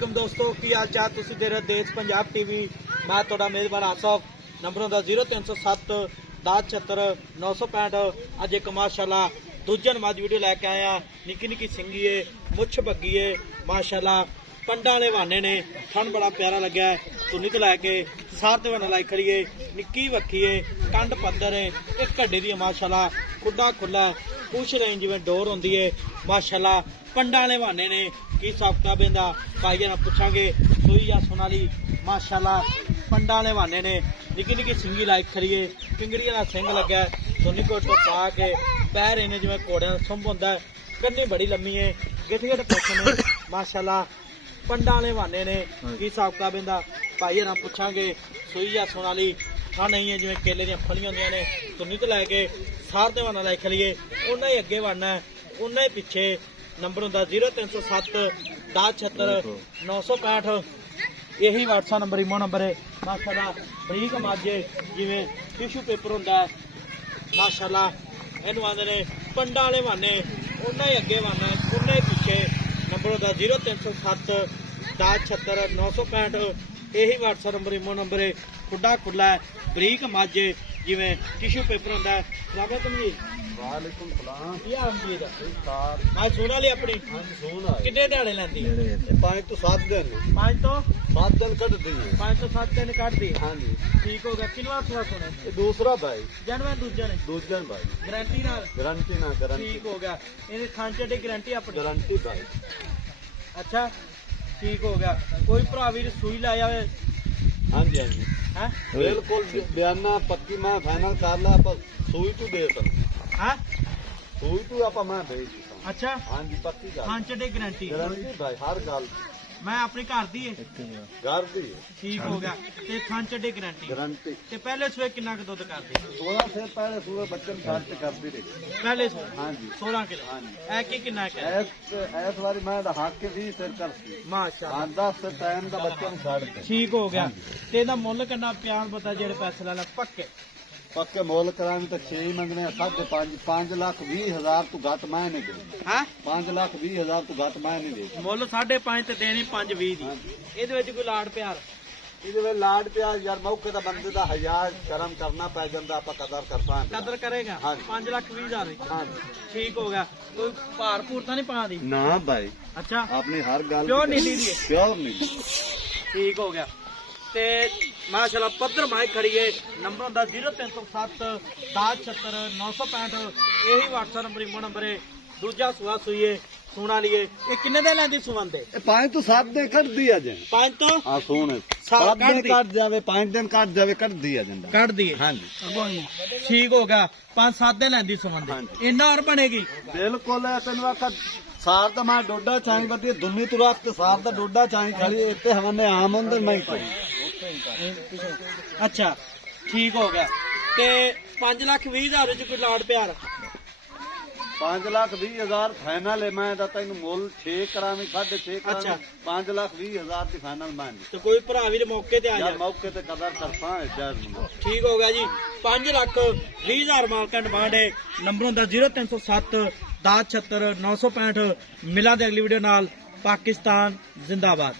दोस्तों की हाल चाल तुसी देख रहे देश पंजाब टीवी। मैं थोड़ा मेजबान आसफ। नंबर होंदा 0307 1076 965। अज एक माशाल्लाह दूजा नमाज वीडियो लैके आया। निक्की निक्की सिंगी है, मुछ बग्गी है, माशाल्लाह पंडा वाले बहाने ने। थन बड़ा प्यारा लग्या है। तुनी तो लैके सार ते बना लाई खड़ी है। निक्की वक्की है, कंड पत्थर है, एक घड्डे दी माशाल्लाह खुला खुला पूछ रेंज जिवें डोर होंदी है माशाल्लाह। पंडा वाले बहाने ने की हिसाब किताब इहदा भाई ना पुछांगे। सूई या सोनाली माशाल्लाह पंडा वाले बहाने ने। निक्की निक्की सिंगी लाई खड़ी है, पिंगड़िया का सिंग लग्या है। सोनी कोट तो पा के पैर इन्हें जिवें घोड़ियां सुंभ होंदा है। कन्नी बड़ी लम्मी है, गिठ गिठ पुछ ने माशाल्लाह पंडा वाले बहाने ने। की हिसाब किताब इहदा भाई ना पुछांगे। सूई या सोनाली था नहीं है जिवें केले दी फलियां होंदियां ने। तुनी तो लैके सार दे बहाना लाई खड़ीए। उन्ना ही अगे बनना है, उन्ना ही पिछे। नंबर होंदा 0307 1076 965। यही व्हाट्सएप नंबर इमो नंबर है माशाल्लाह। बरीक माजे जिवें टिशू पेपर होंदा है माशाल्लाह। इहनूं आंदे ने पंडा वाले बहाने। उन्ना ही अगे बनना है, उन्ना ही पिछे। नंबर होंदा 0307 1076 965। यही व्हाट्सएप नंबर इमो नंबर है। खुला खुला है, बरीक माजे जिवें टिशू पेपर होंदा है। सलाम जी। वालेकुम सलाम। मैं सुना ली अपनी कितने दिहाड़े लैंदी? 5 तो 7 दिन 5 तो 7 दिन कट दी है। 5 तो 7 दिन कट दी। हाँ जी, ठीक हो गया। किनवा सुना सुने? ये दूसरा भाई, जनवे दूजे ने दूसरा भाई, गारंटी नाल। गारंटी ना गारंटी, ठीक हो गया। इहदी खांचे दी गारंटी अपनी। गारंटी भाई। अच्छा ठीक हो गया। कोई भरा वीर सूई ला जावे हाँ जी, हाँ जी, हैं बिल्कुल बयाना पक्की मैं फाइनल कर ला। पर सुई तू दे सकते, हैं सुई तू आप मैं भेज देता। अच्छा हाँ जी, पक्की गल, खांचे दी गारंटी। गारंटी भाई, हर गल मैं अपनी घर दी है। घर दी है। ठीक हो गया। ते खांचे दी गारंटी। गारंटी ते पहले सूए कितना क दुध करदी? 16 से पहले सूरज बच्चन घाट से करती रही। पहले सूए हाँ जी, 16 किलो। हाँ जी। ऐ की कितना है? ऐस बारी मैं हक के 20 सिर करती। माशाल्लाह 10 से टाइम का बच्चन छड़ के ठीक हो गया। ते ਇਹਦਾ ਮੁੱਲ ਕਿੰਨਾ ਪਿਆਰ ਪਤਾ ਜਿਹੜੇ ਪੈਸੇ ਲੈਣਾ पक्के? पक्के मोल कराने तो 6 ही मंगने 5.5 5 लाख 20 हजार तू घट मैं नहीं दे। हैं 5 लाख 20 हजार तू घट मैं नहीं दे। ਮੁੱਲ 5.5 ਤੇ ਦੇਣੀ 5.20 ਦੀ। ਇਹਦੇ ਵਿੱਚ ਕੋਈ ਲਾੜ ਪਿਆਰ? ਇਹਦੇ ਵੇ ਲਾਡ ਪਿਆਰ ਯਾਰ ਮੌਕੇ ਦਾ ਬੰਦੇ ਦਾ ਹਜ਼ਾਰ ਕਰਮ ਕਰਨਾ ਪੈ ਜਾਂਦਾ, ਆਪਾਂ ਕਦਰ ਕਰ ਪਾਂਗੇ। ਕਦਰ ਕਰੇਗਾ। ਹਾਂ। 5,20,000 ਦੀ। ਹਾਂ ਠੀਕ ਹੋ ਗਿਆ। ਕੋਈ ਭਾਰ ਭੂਰ ਤਾਂ ਨਹੀਂ ਪਾ ਦੀ? ਨਾ ਭਾਈ, ਅੱਛਾ ਆਪਣੀ ਹਰ ਗੱਲ ਪਿਓਰ ਨੀਲੀ ਦੀ ਹੈ। ਪਿਓਰ ਨਹੀਂ। ਠੀਕ ਹੋ ਗਿਆ। ਤੇ ਮਾਸ਼ਾਅੱਲਾ ਪੱਧਰ ਮਾਈ ਖੜੀ ਹੈ। ਨੰਬਰ ਹੁੰਦਾ 0307 1076 965। ਇਹੀ WhatsApp ਨੰਬਰ ਇਮੋ ਨੰਬਰ ਹੈ। ਦੂਜਾ ਸੁਆ ਸੂਈਏ ਸੁਣਾ ਲਈਏ। ਇਹ ਕਿੰਨੇ ਦੇ ਲੈਂਦੀ ਸੁਵਨ ਦੇ? ਇਹ 5 ਤੋਂ 7 ਦਿਨ ਕੱਢਦੀ ਆ ਜੇ। 5 ਤੋਂ ਹਾਂ ਸੁਣ, ਸਾਲ 7 ਦਿਨ ਕੱਢਦੀ। ਕੱਢ ਜਾਵੇ, 5 ਦਿਨ ਕੱਢ ਜਾਵੇ, ਕੱਢਦੀ ਆ ਜਾਂਦਾ। ਕੱਢ ਦਈਏ। ਹਾਂਜੀ ਠੀਕ ਹੋ ਗਿਆ। 5-7 ਦੇ ਲੈਂਦੀ ਸੁਵਨ ਦੇ। ਹਾਂਜੀ। ਇੰਨਾ ਹੋਰ ਬਣੇਗੀ? ਬਿਲकुल है। तेन आखा सार तो मैं डोडा चाई बदी दुनी तू रात सार का डोडा चाई खड़ी इतने हमने आम होंगे मैं अच्छा ठीक हो गया। ते 5,20,000 च कोई लाड़ प्यार? 5 लाख 20 हजार फाइनल है। मैं तेन मुल 6 करावी 6.5 अच्छा। 5 लाख 20 हजार की फाइनल मैं तो कोई भरा भी मौके ते आ यार जाए। मौके ते कदर करता है। ठीक हो गया जी। 5,20,000 मालका डिमांड है। नंबर होंदा 0307 1076 965। मिला दे अगली वीडियो नाल। पाकिस्तान जिंदाबाद।